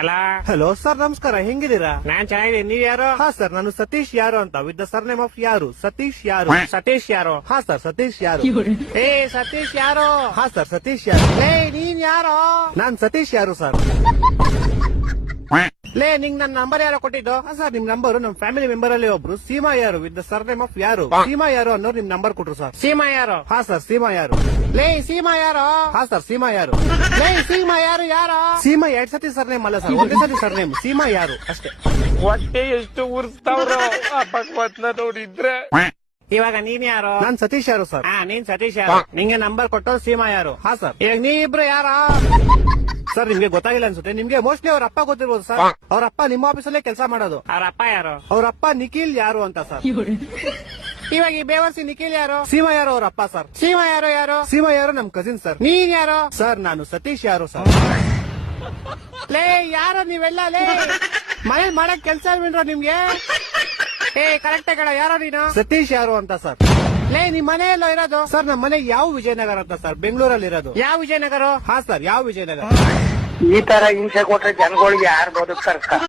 ಅಲ್ಲ hello sir, ನಮಸ್ಕಾರ. ಹೆಂಗಿದ್ದೀರಾ? ನಾನ್ ಚೆನ್ನಾಗಿದ್ದೀನಿ. ನೀವ್ ಯಾರು? ಹಾ ಸರ್, ನಾನು ಸತೀಶ್ ಯಾರು ಅಂತ, with the sir name of ಯಾರು. ಸತೀಶ್ ಯಾರು. ಸತೀಶ್ ಯಾರು? ಹಾ ಸರ್, ಸತೀಶ್ ಯಾರು. ಏ ಸತೀಶ್ ಯಾರು? ಹಾ ಸರ್, ಸತೀಶ್ ಯಾರು. ಏ ನೀನ್ ಯಾರು? ನಾನ್ ಸತೀಶ್ ಯಾರು ಸರ್. ಲೇ ನಿಂಗ್ ನನ್ ನಂಬರ್ ಯಾರೋ ಕೊಟ್ಟಿದ್ದು? ಹಾ ಸರ್, ನಿಮ್ ನಂಬರ್ ನಮ್ ಫ್ಯಾಮಿಲಿ ಮೆಂಬರ್ ಅಲ್ಲಿ ಒಬ್ರು ಸೀಮಾ ಯಾರು with the sir name of ಯಾರು, ಸೀಮಾ ಯಾರು ಅನ್ನೋರು ನಿಮ್ ನಂಬರ್ ಕೊಟ್ರು ಸರ್. ಸೀಮಾ ಯಾರು? ಹಾ ಸರ್, ಸೀಮಾ ಯಾರು. ಲೇ ಸೀಮಾ ಯಾರು? ಹಾ ಸರ್, ಸೀಮಾ ಯಾರು. ಲೇ ಸೀಮಾ ಯಾರು? ಯಾರು? ಸೀಮಾ 2 ಸತಿ ಸರ್ ನೇಮ್ ಅಲ್ಲ ಸರ್, ಒಂದೇ ಸತಿ ಸರ್ ನೇಮ್. ಸೀಮಾ ಯಾರು ಅಷ್ಟೇ. ಹೊಟ್ಟೆ ಎಷ್ಟು ಉರ್ಸ್ತಾವ್ರ ಪಕ್ವತ್ನ ನೋಡಿದ್ರೆ. ಇವಾಗ ನೀನ್ ಯಾರು? ನಾನ್ ಸತೀಶ್ ಯಾರು ಸರ್. ನೀನ್ ಸತೀಶ್ ಯಾರು? ನಿಂಗೆ ನಂಬರ್ ಕೊಟ್ಟು ಸೀಮಾ ಯಾರು? ಹಾ ಸರ್. ಈಗ ನೀ ಇಬ್ರು ಯಾರ? ಸರ್, ನಿಮ್ಗೆ ಗೊತ್ತಾಗಿಲ್ಲ ಅನ್ಸುತ್ತೆ. ನಿಮ್ಗೆ ಮೋಸ್ಟ್ಲಿ ಅವ್ರ ಅಪ್ಪ ಗೊತ್ತಿರ್ಬೋದು ಸರ್. ಅವ್ರ ಅಪ್ಪ ನಿಮ್ಮ ಆಫೀಸಲ್ಲೇ ಕೆಲಸ ಮಾಡೋದು. ಅವ್ರ ಅಪ್ಪ ಯಾರು? ಅವ್ರ ಅಪ್ಪ ನಿಖಿಲ್ ಯಾರು ಅಂತ ಸರ್. ಇವಾಗ ಈ ಬೇವರ್ಸಿ ನಿಖಿಲ್ ಯಾರು? ಸೀಮಾ ಯಾರು ಅವ್ರ ಅಪ್ಪ ಸರ್. ಸೀಮಾ ಯಾರು? ಯಾರು? ಸೀಮಾ ಯಾರು ನಮ್ ಕಸಿನ್ ಸರ್. ನೀನ್ ಯಾರು? ಸರ್, ನಾನು ಸತೀಶ್ ಯಾರು ಸರ್. ಲೇ ಯಾರು ನೀವೆಲ್ಲ? ಲೇ ಮನೇಲಿ ಮಾಡಕ್ ಕೆಲ್ಸ ಇಲ್ವೇನ್ರ ನಿಮ್ಗೆ? ಏ ಕರೆಕ್ಟ್ ಕಡ, ಯಾರೋ ನೀನು? ಸತೀಶ್ ಯಾರು ಅಂತ ಸರ್. ಲೇ ನಿಮ್ ಮನೆ ಎಲ್ಲೋ ಇರೋದು? ಸರ್, ನಮ್ಮ ಮನೆ ಯಾವ ವಿಜಯನಗರ ಅಂತ ಸರ್, ಬೆಂಗಳೂರಲ್ಲಿ ಇರೋದು. ಯಾವ ವಿಜಯನಗರ? ಹಾ ಸರ್, ಯಾವ ವಿಜಯನಗರ. ಈ ತರ ಹಿಂಸೆ ಕೊಟ್ರೆ ಜನಗಳಿಗೆ ಯಾರು ಬದುಕ್ತಾರ?